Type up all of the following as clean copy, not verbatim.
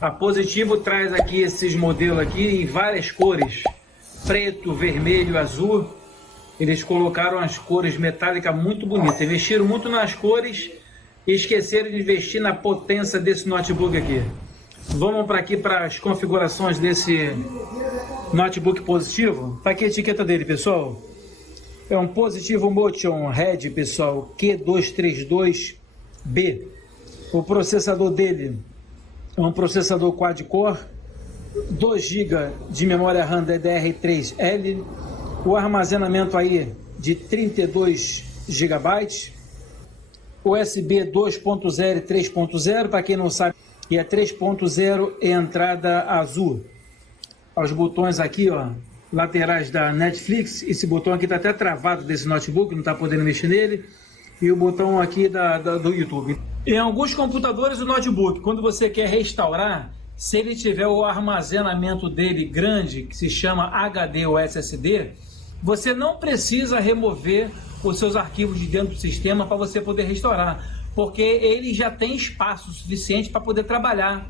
A Positivo traz aqui esses modelos aqui em várias cores, preto, vermelho, azul. Eles colocaram as cores metálicas muito bonitas, investiram muito nas cores e esqueceram de investir na potência desse notebook aqui. Vamos para aqui para as configurações desse notebook Positivo. Está aqui a etiqueta dele, pessoal. É um Positivo Motion Red, pessoal, Q232B. O processador dele é um processador quad-core, 2 GB de memória RAM DDR3L, o armazenamento aí de 32 GB, USB 2.0 e 3.0, para quem não sabe, e é 3.0 e entrada azul. Os botões aqui, ó, laterais da Netflix, esse botão aqui está até travado desse notebook, não está podendo mexer nele, e o botão aqui do YouTube. Em alguns computadores, o notebook, quando você quer restaurar, se ele tiver o armazenamento dele grande, que se chama HD ou SSD, você não precisa remover os seus arquivos de dentro do sistema para você poder restaurar, porque ele já tem espaço suficiente para poder trabalhar,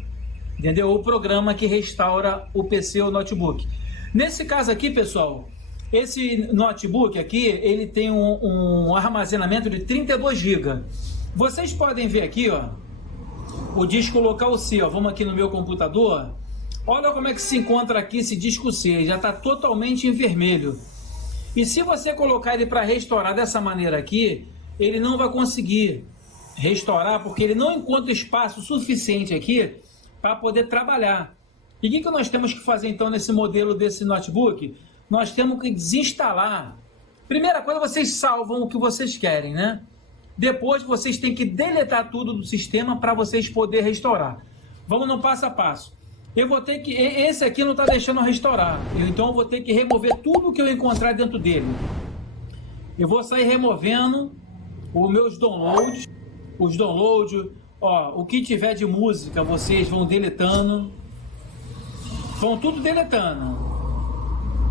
entendeu? O programa que restaura o PC ou notebook. Nesse caso aqui, pessoal, esse notebook aqui, ele tem um armazenamento de 32 GB. Vocês podem ver aqui, ó, o disco local C, ó. Vamos aqui no meu computador. Olha como é que se encontra aqui esse disco C, ele já está totalmente em vermelho. E se você colocar ele para restaurar dessa maneira aqui, ele não vai conseguir restaurar, porque ele não encontra espaço suficiente aqui para poder trabalhar. E o que nós temos que fazer então nesse modelo desse notebook? Nós temos que desinstalar. Primeira coisa, vocês salvam o que vocês querem, né? Depois vocês têm que deletar tudo do sistema para vocês poderem restaurar. Vamos no passo a passo. Eu vou ter que... Esse aqui não está deixando eu restaurar. Então eu vou ter que remover tudo que eu encontrar dentro dele. Eu vou sair removendo os meus downloads. Os downloads, ó, o que tiver de música, vocês vão deletando. Vão tudo deletando.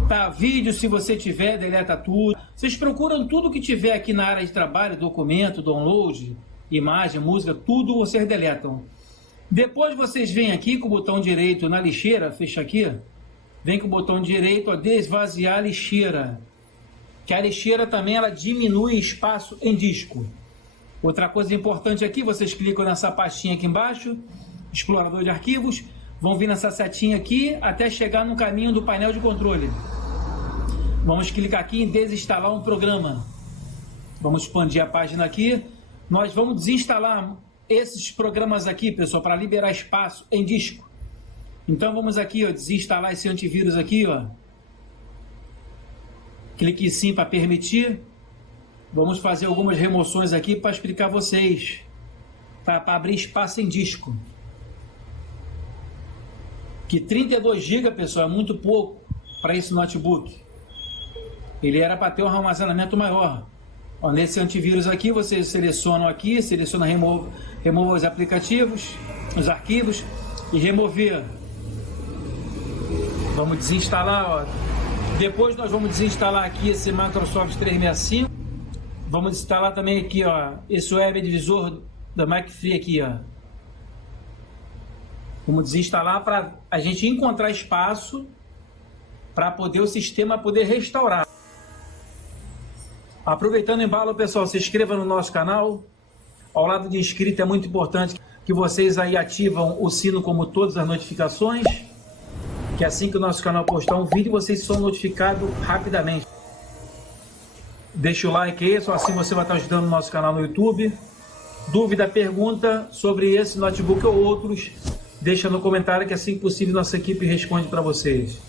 Tá, vídeo, se você tiver, deleta tudo. Vocês procuram tudo que tiver aqui na área de trabalho, documento, download, imagem, música, tudo vocês deletam. Depois vocês vêm aqui com o botão direito na lixeira, fecha aqui. Vem com o botão direito, ó, desvaziar a lixeira. Que a lixeira também ela diminui espaço em disco. Outra coisa importante aqui, vocês clicam nessa pastinha aqui embaixo, explorador de arquivos, vão vir nessa setinha aqui até chegar no caminho do painel de controle. Vamos clicar aqui em desinstalar um programa. Vamos expandir a página aqui. Nós vamos desinstalar esses programas aqui, pessoal, para liberar espaço em disco. Então vamos aqui, ó, desinstalar esse antivírus aqui, ó. Clique em sim para permitir. Vamos fazer algumas remoções aqui para explicar a vocês, para abrir espaço em disco. Que 32 GB, pessoal, é muito pouco para esse notebook. Ele era para ter um armazenamento maior. Ó, nesse antivírus aqui, vocês selecionam aqui, seleciona remove os aplicativos, os arquivos e remover. Vamos desinstalar, ó. Depois nós vamos desinstalar aqui esse Microsoft 365. Vamos instalar também aqui, ó, esse web divisor da McAfee aqui, ó. Vamos desinstalar para a gente encontrar espaço para poder o sistema poder restaurar. Aproveitando o embalo, pessoal, se inscreva no nosso canal. Ao lado de inscrito é muito importante que vocês aí ativam o sino como todas as notificações, que assim que o nosso canal postar um vídeo, vocês são notificados rapidamente. Deixa o like aí, só assim você vai estar ajudando o nosso canal no YouTube. Dúvida, pergunta sobre esse notebook ou outros, deixa no comentário que assim que possível nossa equipe responde para vocês.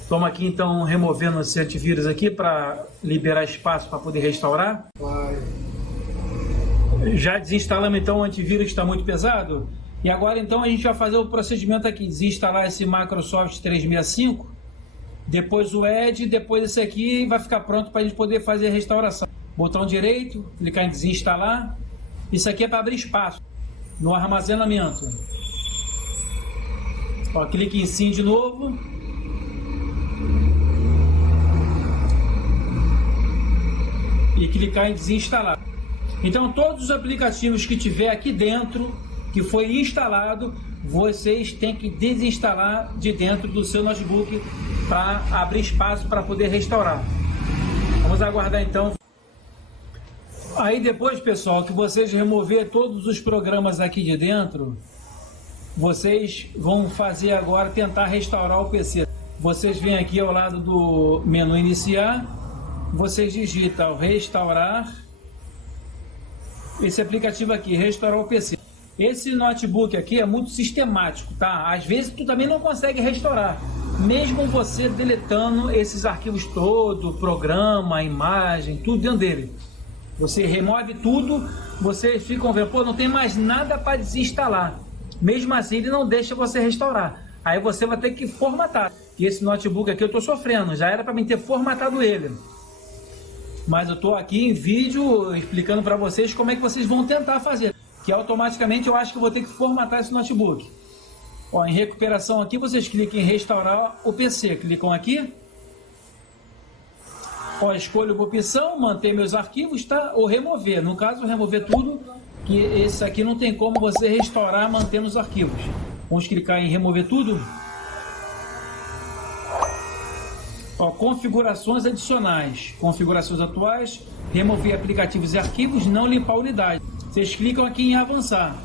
Estamos aqui então removendo esse antivírus aqui para liberar espaço para poder restaurar. Já desinstalamos então o antivírus que está muito pesado. E agora então a gente vai fazer o procedimento aqui, desinstalar esse Microsoft 365, depois o Edge, depois esse aqui vai ficar pronto para a gente poder fazer a restauração. Botão direito, clicar em desinstalar. Isso aqui é para abrir espaço no armazenamento. Ó, clique em sim de novo. E clicar em desinstalar. Então todos os aplicativos que tiver aqui dentro que foi instalado, vocês têm que desinstalar de dentro do seu notebook para abrir espaço para poder restaurar. Vamos aguardar então. Aí depois, pessoal, que vocês remover todos os programas aqui de dentro, vocês vão fazer agora, tentar restaurar o PC. Vocês vêm aqui ao lado do menu iniciar, vocês digitam restaurar, esse aplicativo aqui, restaurar o PC. Esse notebook aqui é muito sistemático, tá? Às vezes tu também não consegue restaurar, mesmo você deletando esses arquivos todos, programa, imagem, tudo dentro dele. Você remove tudo, vocês ficam vendo, pô, não tem mais nada para desinstalar. Mesmo assim, ele não deixa você restaurar. Aí você vai ter que formatar. E esse notebook aqui eu estou sofrendo, já era para mim ter formatado ele. Mas eu estou aqui em vídeo explicando para vocês como é que vocês vão tentar fazer. Que automaticamente eu acho que eu vou ter que formatar esse notebook. Ó, em recuperação aqui, vocês clicam em restaurar o PC. Clicam aqui. Ó, escolho a opção, manter meus arquivos, tá? Ou remover. No caso, remover tudo, que esse aqui não tem como você restaurar mantendo os arquivos. Vamos clicar em remover tudo. Ó, configurações adicionais. Configurações atuais. Remover aplicativos e arquivos, não limpar a unidade. Vocês clicam aqui em avançar.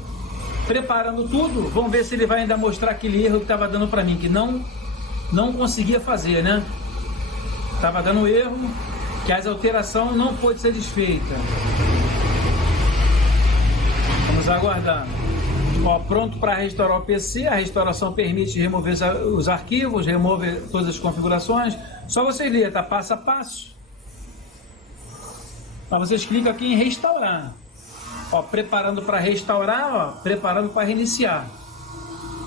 Preparando tudo, vamos ver se ele vai ainda mostrar aquele erro que estava dando para mim, que não conseguia fazer, né? Estava dando erro, que as alterações não pode ser desfeita. Vamos aguardar. Ó, pronto para restaurar o PC. A restauração permite remover os arquivos, remover todas as configurações. Só vocês lerem, tá? Passo a passo. Aí vocês clicam aqui em restaurar. Ó, preparando para restaurar, ó, preparando para reiniciar.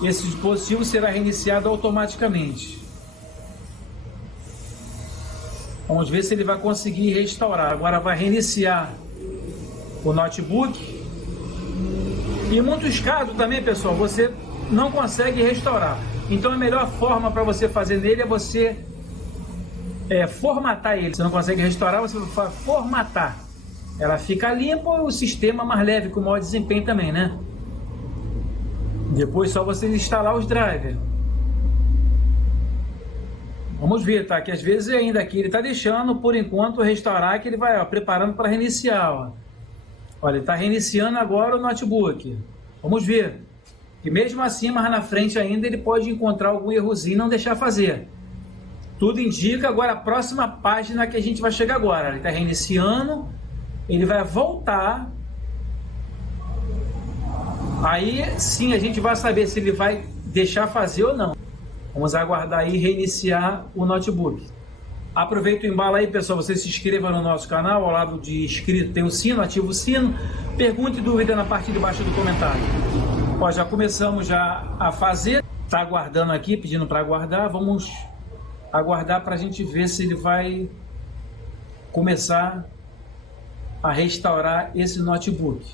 Esse dispositivo será reiniciado automaticamente. Vamos ver se ele vai conseguir restaurar. Agora vai reiniciar o notebook. E em muitos casos também, pessoal, você não consegue restaurar. Então a melhor forma para você fazer nele é você formatar ele. Você não consegue restaurar, você vai formatar. Ela fica limpa e o sistema mais leve, com maior desempenho também, né? Depois só você instalar os drivers. Vamos ver, tá? Que às vezes ainda aqui ele tá deixando, por enquanto, restaurar, que ele vai, ó, preparando para reiniciar, ó. Olha, ele está reiniciando agora o notebook. Vamos ver. E mesmo assim, mais na frente ainda, ele pode encontrar algum errozinho e não deixar fazer. Tudo indica agora a próxima página que a gente vai chegar agora. Ele está reiniciando, ele vai voltar. Aí sim a gente vai saber se ele vai deixar fazer ou não. Vamos aguardar aí reiniciar o notebook. Aproveita o embalo aí, pessoal, você se inscreva no nosso canal, ao lado de inscrito tem o sino, ativa o sino, pergunte e dúvida na parte de baixo do comentário. Ó, já começamos já a fazer, tá aguardando aqui, pedindo para aguardar, vamos aguardar para a gente ver se ele vai começar a restaurar esse notebook.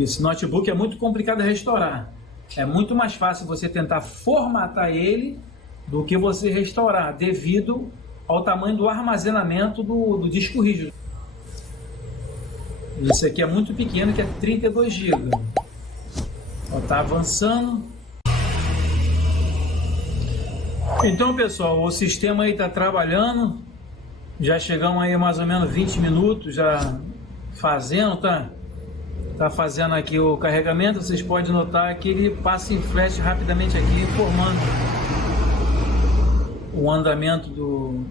Esse notebook é muito complicado de restaurar. É muito mais fácil você tentar formatar ele do que você restaurar, devido ao tamanho do armazenamento do disco rígido. Esse aqui é muito pequeno, que é 32 GB. Está avançando. Então, pessoal, o sistema aí está trabalhando. Já chegamos aí a mais ou menos 20 minutos já fazendo, tá? Está fazendo aqui o carregamento. Vocês podem notar que ele passa em flash rapidamente aqui, informando o andamento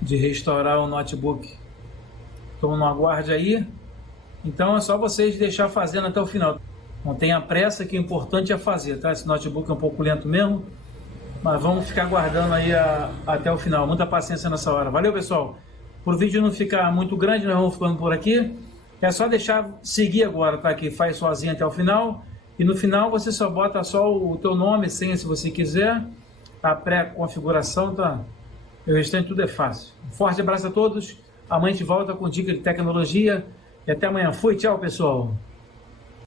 de restaurar o notebook. Então não aguarde aí. Então é só vocês deixar fazendo até o final. Não tenha pressa, que o importante é fazer, tá? Esse notebook é um pouco lento mesmo, mas vamos ficar aguardando aí até o final. Muita paciência nessa hora. Valeu, pessoal. Para o vídeo não ficar muito grande, nós vamos ficando por aqui. É só deixar seguir agora, tá? Que faz sozinho até o final. E no final você só bota só o teu nome, senha se você quiser. A pré-configuração, tá? E o restante tudo é fácil. Um forte abraço a todos. Amanhã a gente volta com dica de tecnologia. E até amanhã. Fui, tchau, pessoal.